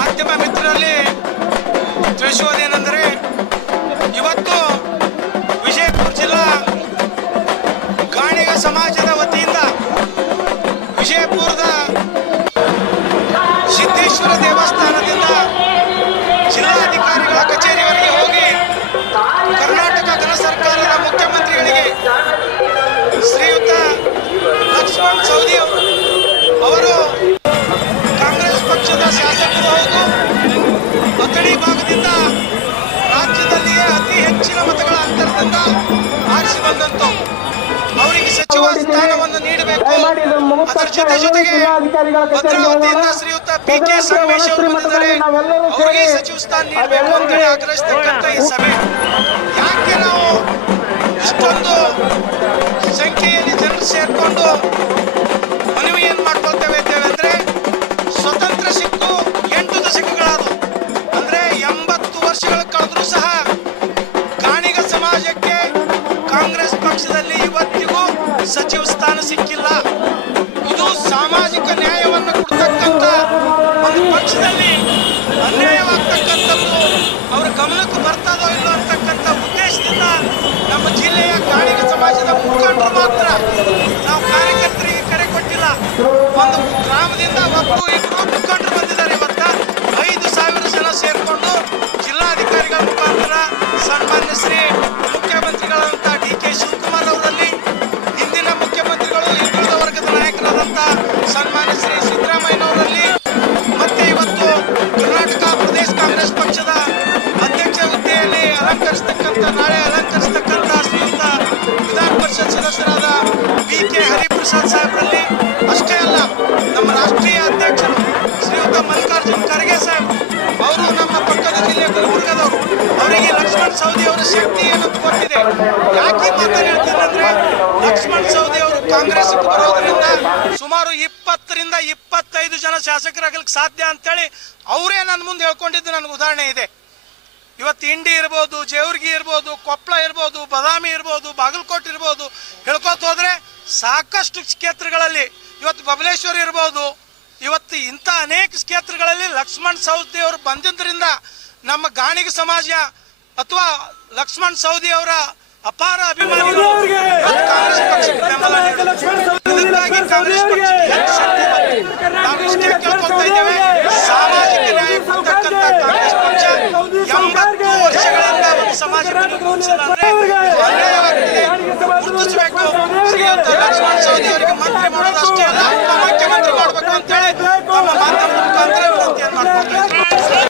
ಮಾಧ್ಯಮ ಮಿತ್ರರಲ್ಲಿ ತಿಳಿಸುವುದೇನೆಂದರೆ, ಇವತ್ತು ವಿಜಯಪುರ ಜಿಲ್ಲಾ ಗಾಣಿಗ ಸಮಾಜದ ವತಿಯಿಂದ ವಿಜಯಪುರದ ಸಿದ್ದೇಶ್ವರ ದೇವಸ್ಥಾನದಿಂದ ಜಿಲ್ಲಾಧಿಕಾರಿಗಳ ಕಚೇರಿವರೆಗೆ ಹೋಗಿ ಕರ್ನಾಟಕ ಘನ ಸರ್ಕಾರದ ಮುಖ್ಯಮಂತ್ರಿಗಳಿಗೆ ಶ್ರೀಯುತ ಲಕ್ಷ್ಮಣ್ ಸವದಿ ಅವರು ಕಾಂಗ್ರೆಸ್ ಪಕ್ಷದ ಶಾಸಕರು ಹೌದು, ಅಥಣಿ ಭಾಗದಿಂದ ರಾಜ್ಯದಲ್ಲಿಯೇ ಅತಿ ಹೆಚ್ಚಿನ ಮತಗಳ ಅಂತರದಿಂದ ಆರಿಸಿ ಬಂದಂತು ಅವರಿಗೆ ಸಚಿವ ಸ್ಥಾನವನ್ನು ನೀಡಬೇಕು. ಅದರ ಜೊತೆಗೆ ಭದ್ರಾವತಿಯಿಂದ ಶ್ರೀಯುತ ಪಿ.ಕೆ. ಸಂಗಮೇಶ್ ಅವರು ಬಂದಿದ್ದಾರೆ, ಅವರಿಗೆ ಸಚಿವ ಸ್ಥಾನ ನೀಡಬೇಕು ಅಂತೇಳಿ ಆಗ್ರಹಿಸತಕ್ಕಂಥ ಈ ಸಭೆ. ಯಾಕೆ ನಾವು ಇಷ್ಟೊಂದು ಸಂಖ್ಯೆಯಲ್ಲಿ ಜನರು ಸೇರ್ಕೊಂಡು ಮನವಿ ಏನ್ ಮಾಡ್ಕೊಳ್ತೇವೆ ಅಂದ್ರೆ, ಸ್ವತಂತ್ರ ಸಿಕ್ಕು 8 ದಶಕಗಳಾದವು, ಅಂದ್ರೆ 80 ವರ್ಷಗಳ ಕಳೆದ್ರೂ ಸಹ ಗಾಣಿಗ ಸಮಾಜಕ್ಕೆ ಕಾಂಗ್ರೆಸ್ ಪಕ್ಷದಲ್ಲಿ ಇವತ್ತಿಗೂ ಸಚಿವ ಸ್ಥಾನ ಸಿಕ್ಕಿಲ್ಲ. ಇದು ಸಾಮಾಜಿಕ ನ್ಯಾಯವನ್ನು ಕೊಡ್ತಕ್ಕಂಥ ಒಂದು ಪಕ್ಷದಲ್ಲಿ ಅನ್ಯಾಯವಾಗ್ತಕ್ಕಂಥದ್ದು ಅವರ ಗಮನಕ್ಕೆ ಬರ್ತದೋ ಇಲ್ಲೋ ಅಂತಕ್ಕಂಥ ಉದ್ದೇಶದಿಂದ ನಮ್ಮ ಜಿಲ್ಲೆಯ ಗಾಣಿಗ ಸಮಾಜದ ಮುಖಂಡರು ಮಾತ್ರ, ನಾವು ಕಾರ್ಯಕರ್ತರಿಗೆ ಕರೆ ಕೊಟ್ಟಿಲ್ಲ, ಒಂದು ಗ್ರಾಮದಿಂದ ಒಬ್ಬರು ಇಬ್ಬರು ಮುಖಂಡರು ಬಂದಿದ್ದಾರೆ. ಇವತ್ತ 5,000 ಜನ ಸೇರ್ಕೊಂಡು ಜಿಲ್ಲಾಧಿಕಾರಿಗಳ ಮುಖಾಂತರ ಸನ್ಮಾನ್ಯ ಶ್ರೀ ಮುಖ್ಯಮಂತ್ರಿಗಳಾದಂಥ ಡಿ.ಕೆ. ಶಿವಕುಮಾರ್ ಅವರಲ್ಲಿ, ಹಿಂದಿನ ಮುಖ್ಯಮಂತ್ರಿಗಳು ಹಿಂದುಳಿದ ವರ್ಗದ ನಾಯಕರಾದಂಥ ಸನ್ಮಾನ್ಯ ಶ್ರೀ ಸಿದ್ದರಾಮಯ್ಯನವರಲ್ಲಿ, ಮತ್ತೆ ಇವತ್ತು ಕರ್ನಾಟಕ ಪ್ರದೇಶ ಕಾಂಗ್ರೆಸ್ ಪಕ್ಷದ ಅಧ್ಯಕ್ಷ ಹುದ್ದೆಯಲ್ಲಿ ನಾಳೆ ಅಲಂಕರಿಸತಕ್ಕಂಥ ಶ್ರೀಯುತ ವಿಧಾನ ಪರಿಷತ್ ಸದಸ್ಯರಾದ ಬಿ.ಕೆ. ಹರಿಪ್ರಸಾದ್ ಸಾಹೇಬರಲ್ಲಿ, ಅಷ್ಟೇ ಅಲ್ಲ ನಮ್ಮ ರಾಷ್ಟ್ರೀಯ ಅಧ್ಯಕ್ಷರು ಶ್ರೀಯುತ ಮಲ್ಲಿಕಾರ್ಜುನ್ ಖರ್ಗೆ ಸಾಹೇಬ್ ಅವರು ನಮ್ಮ ಪಕ್ಕದ ಜಿಲ್ಲೆ ಗುಲ್ಬರ್ಗದವರು, ಅವರಿಗೆ ಲಕ್ಷ್ಮಣ್ ಸವದಿ ಅವರ ಶಕ್ತಿಯನ್ನು ಕೊಟ್ಟಿದೆ. ಯಾಕೆ ಮಾತನ್ನು ಹೇಳ್ತೀನಿ ಅಂದ್ರೆ, ಲಕ್ಷ್ಮಣ್ ಸವದಿ ಅವರು ಕಾಂಗ್ರೆಸ್ ಬರೋದ್ರಿಂದ ಸುಮಾರು 20ರಿಂದ 25 ಜನ ಶಾಸಕರಾಗಲಿಕ್ಕೆ ಸಾಧ್ಯ ಅಂತೇಳಿ ಅವರೇ ನನ್ನ ಮುಂದೆ ಹೇಳ್ಕೊಂಡಿದ್ದು ನನಗೆ ಉದಾಹರಣೆ ಇದೆ. ಇವತ್ತು ಇಂಡಿ ಇರ್ಬೋದು, ಜೇವರ್ಗಿ ಇರ್ಬೋದು, ಕೊಪ್ಪಳ ಇರ್ಬೋದು, ಬದಾಮಿ ಇರ್ಬೋದು, ಬಾಗಲಕೋಟೆ ಇರ್ಬೋದು, ಹೇಳ್ಕೋತ ಹೋದ್ರೆ ಸಾಕಷ್ಟು ಕ್ಷೇತ್ರಗಳಲ್ಲಿ, ಇವತ್ತು ಬಬಲೇಶ್ವರ ಇರ್ಬೋದು, ಇವತ್ತು ಇಂಥ ಅನೇಕ ಕ್ಷೇತ್ರಗಳಲ್ಲಿ ಲಕ್ಷ್ಮಣ್ ಸವದಿ ಅವರು ಬಂದಿದ್ದರಿಂದ ನಮ್ಮ ಗಾಣಿಗ ಸಮಾಜ ಅಥವಾ ಲಕ್ಷ್ಮಣ್ ಸವದಿ ಅವರ ಅಪಾರ ಅಭಿಮಾನಿಗಳು ಕಾಂಗ್ರೆಸ್ ಪಕ್ಷಕ್ಕೆ ಬೆಂಬಲ ಇದಕ್ಕಾಗಿ ಕಾಂಗ್ರೆಸ್ ಪಕ್ಷಕ್ಕೆ ಹೆಚ್ಚು ಶಕ್ತಿ ಬಂತು. ನಾವು ಇಷ್ಟೇ ಕೇಳ್ಕೊಳ್ತಾ ಇದ್ದೇವೆ, ಸಾಮಾಜಿಕ ನ್ಯಾಯ ಕೊಡ್ತಕ್ಕಂಥ ಕಾಂಗ್ರೆಸ್ ಪಕ್ಷ 80 ವರ್ಷಗಳಿಂದ ಒಂದು ಸಮಾಜವನ್ನು ಮುಗಿಸಿಲ್ಲ ಅಂದ್ರೆ ಅನ್ಯಾಯವಾಗ್ತಿದೆ, ಗುರುತಿಸಬೇಕು. ಶ್ರೀಯುತ ಲಕ್ಷ್ಮಣ್ ಸವದಿ ಅವರಿಗೆ ಮಂತ್ರಿ ಮಾಡೋದಷ್ಟೇ ಅಲ್ಲ, ಮುಖ್ಯಮಂತ್ರಿ ಮಾಡಬೇಕು ಅಂತೇಳಿ ನಮ್ಮ ಮಾಧ್ಯಮದ ಮುಖಾಂತರ ವಿನಂತಿಯನ್ನು ಮಾಡ್ಕೊಳ್ತಾ ಇದ್ದೀವಿ.